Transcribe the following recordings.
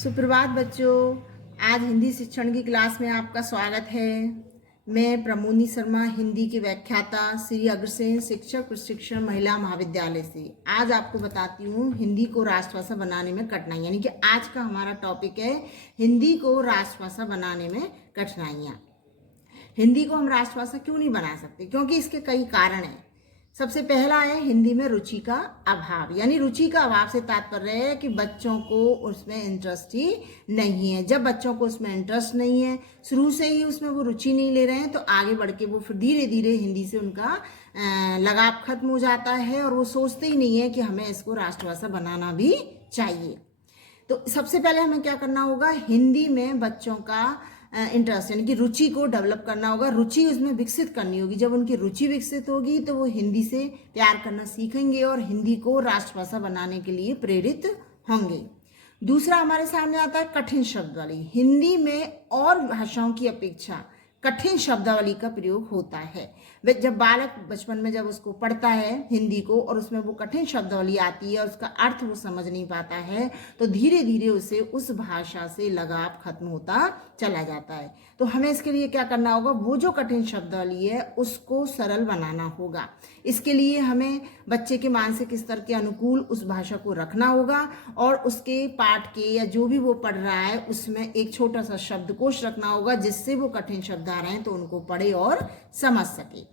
सुप्रभात बच्चों। आज हिंदी शिक्षण की क्लास में आपका स्वागत है। मैं प्रमोदी शर्मा, हिंदी की व्याख्याता, श्री अग्रसेन शिक्षक प्रशिक्षण महिला महाविद्यालय से आज आपको बताती हूँ हिंदी को राष्ट्रभाषा बनाने में कठिनाई। यानी कि आज का हमारा टॉपिक है हिंदी को राष्ट्रभाषा बनाने में कठिनाइयाँ। हिंदी को हम राष्ट्रभाषा क्यों नहीं बना सकते? क्योंकि इसके कई कारण हैं। सबसे पहला है हिंदी में रुचि का अभाव। यानी रुचि का अभाव से तात्पर्य है कि बच्चों को उसमें इंटरेस्ट ही नहीं है। जब बच्चों को उसमें इंटरेस्ट नहीं है, शुरू से ही उसमें वो रुचि नहीं ले रहे हैं, तो आगे बढ़ के वो फिर धीरे धीरे हिंदी से उनका लगाव खत्म हो जाता है और वो सोचते ही नहीं है कि हमें इसको राष्ट्रभाषा बनाना भी चाहिए। तो सबसे पहले हमें क्या करना होगा? हिंदी में बच्चों का इंटरेस्ट यानी कि रुचि को डेवलप करना होगा, रुचि उसमें विकसित करनी होगी। जब उनकी रुचि विकसित होगी तो वो हिंदी से प्यार करना सीखेंगे और हिंदी को राष्ट्रभाषा बनाने के लिए प्रेरित होंगे। दूसरा हमारे सामने आता है कठिन शब्दावली। हिंदी में और भाषाओं की अपेक्षा कठिन शब्दावली का प्रयोग होता है। जब बालक बचपन में जब उसको पढ़ता है हिंदी को और उसमें वो कठिन शब्दावली आती है और उसका अर्थ वो समझ नहीं पाता है, तो धीरे धीरे उसे उस भाषा से लगाव खत्म होता चला जाता है। तो हमें इसके लिए क्या करना होगा? वो जो कठिन शब्दावली है उसको सरल बनाना होगा। इसके लिए हमें बच्चे के मानसिक स्तर के अनुकूल उस भाषा को रखना होगा और उसके पाठ के या जो भी वो पढ़ रहा है उसमें एक छोटा सा शब्दकोश रखना होगा, जिससे वो कठिन शब्द आ रहे हैं तो उनको पढ़े और समझ सके।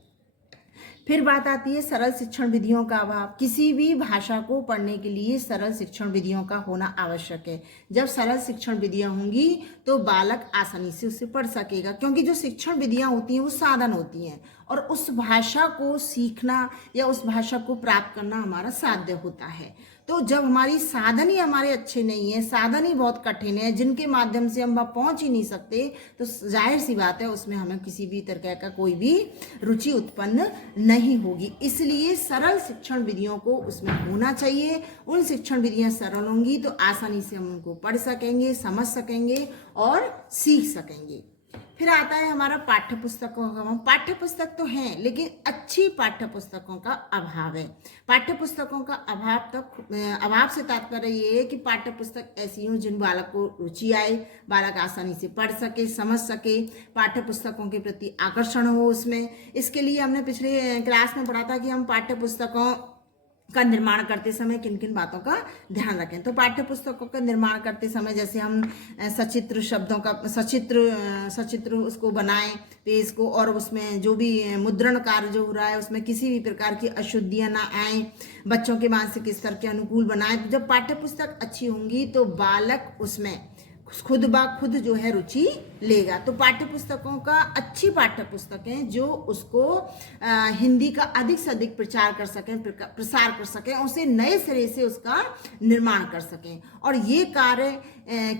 फिर बात आती है सरल शिक्षण विधियों का अभाव। किसी भी भाषा को पढ़ने के लिए सरल शिक्षण विधियों का होना आवश्यक है। जब सरल शिक्षण विधियां होंगी तो बालक आसानी से उसे पढ़ सकेगा, क्योंकि जो शिक्षण विधियां होती हैं वो साधन होती हैं और उस भाषा को सीखना या उस भाषा को प्राप्त करना हमारा साध्य होता है। तो जब हमारी साधन ही हमारे अच्छे नहीं है, साधन ही बहुत कठिन है, जिनके माध्यम से हम वहाँ पहुंच ही नहीं सकते, तो जाहिर सी बात है उसमें हमें किसी भी तरह का कोई भी रुचि उत्पन्न नहीं होगी। इसलिए सरल शिक्षण विधियों को उसमें होना चाहिए। उन शिक्षण विधियां सरल होंगी तो आसानी से हम उनको पढ़ सकेंगे, समझ सकेंगे और सीख सकेंगे। फिर आता है हमारा पाठ्य पुस्तकों का। पाठ्य पुस्तक तो हैं लेकिन अच्छी पाठ्य पुस्तकों का अभाव है। पाठ्य पुस्तकों का अभाव से तात्पर्य ये है कि पाठ्य पुस्तक ऐसी हो जिन बालक को रुचि आए, बालक आसानी से पढ़ सके, समझ सके, पाठ्य पुस्तकों के प्रति आकर्षण हो उसमें। इसके लिए हमने पिछले क्लास में पढ़ा था कि हम पाठ्य पुस्तकों का निर्माण करते समय किन किन बातों का ध्यान रखें। तो पाठ्य पुस्तकों का निर्माण करते समय जैसे हम सचित्र शब्दों का सचित्र उसको बनाएं पेज को, और उसमें जो भी मुद्रण कार्य जो हो रहा है उसमें किसी भी प्रकार की अशुद्धियां ना आए, बच्चों के मानसिक स्तर के अनुकूल बनाएं। तो जब पाठ्य पुस्तक अच्छी होंगी तो बालक उसमें खुद ब खुद जो है रुचि लेगा। तो पाठ्य पुस्तकों का अच्छी पाठ्य पुस्तकें जो उसको हिंदी का अधिक से अधिक प्रचार कर सकें, प्रसार कर सकें, उसे नए सिरे से उसका निर्माण कर सकें। और ये कार्य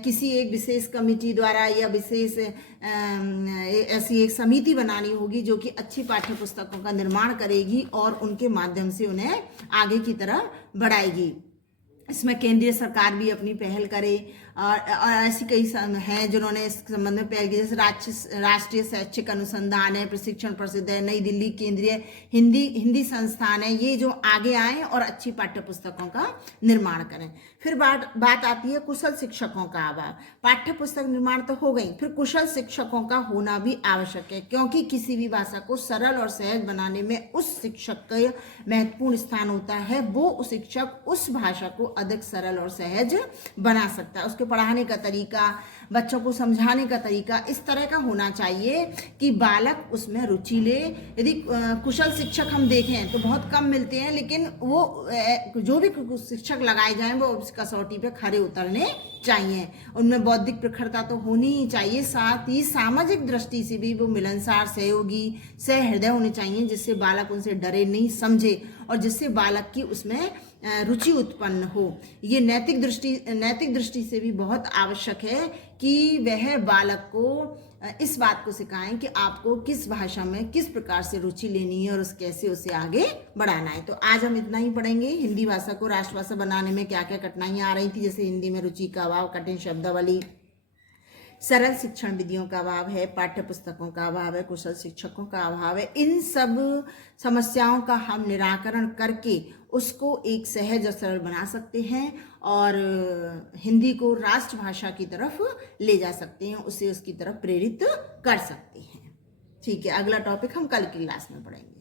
किसी एक विशेष कमेटी द्वारा या विशेष ऐसी एक समिति बनानी होगी जो कि अच्छी पाठ्य पुस्तकों का निर्माण करेगी और उनके माध्यम से उन्हें आगे की तरफ बढ़ाएगी। इसमें केंद्रीय सरकार भी अपनी पहल करे और ऐसी कई हैं जिन्होंने इस संबंध में पहल की, जैसे राष्ट्रीय शैक्षिक अनुसंधान है, प्रशिक्षण परिषद है, नई दिल्ली केंद्रीय हिंदी संस्थान है। ये जो आगे आए और अच्छी पाठ्य पुस्तकों का निर्माण करें। फिर बात आती है कुशल शिक्षकों का अभाव। पाठ्य पुस्तक निर्माण तो हो गई, फिर कुशल शिक्षकों का होना भी आवश्यक है, क्योंकि किसी भी भाषा को सरल और सहज बनाने में उस शिक्षक का महत्वपूर्ण स्थान होता है। वो शिक्षक उस भाषा को अधिक सरल और सहज बना सकता है। उसके पढ़ाने का तरीका, बच्चों को समझाने का तरीका इस तरह का होना चाहिए कि बालक उसमें रुचि ले। यदि कुशल शिक्षक हम देखें तो बहुत कम मिलते हैं, लेकिन वो जो भी शिक्षक लगाए जाएं वो उस कसौटी पे खरे उतरने चाहिए। उनमें बौद्धिक प्रखरता तो होनी ही चाहिए, साथ ही सामाजिक दृष्टि से भी वो मिलनसार, सहयोगी, सहृदय होने चाहिए, जिससे बालक उनसे डरे नहीं, समझे और जिससे बालक की उसमें रुचि उत्पन्न हो। ये नैतिक दृष्टि से भी बहुत आवश्यक है कि वह बालक को इस बात को सिखाएं कि आपको किस भाषा में किस प्रकार से रुचि लेनी है और कैसे उसे आगे बढ़ाना है। तो आज हम इतना ही पढ़ेंगे। हिंदी भाषा को राष्ट्रभाषा बनाने में क्या क्या कठिनाइयाँ आ रही थी, जैसे हिंदी में रुचि का अभाव, कठिन शब्दावली, सरल शिक्षण विधियों का अभाव है, पाठ्य पुस्तकों का अभाव है, कुशल शिक्षकों का अभाव है। इन सब समस्याओं का हम निराकरण करके उसको एक सहज और सरल बना सकते हैं और हिंदी को राष्ट्रभाषा की तरफ ले जा सकते हैं, उसे उसकी तरफ प्रेरित कर सकते हैं। ठीक है, अगला टॉपिक हम कल की क्लास में पढ़ेंगे।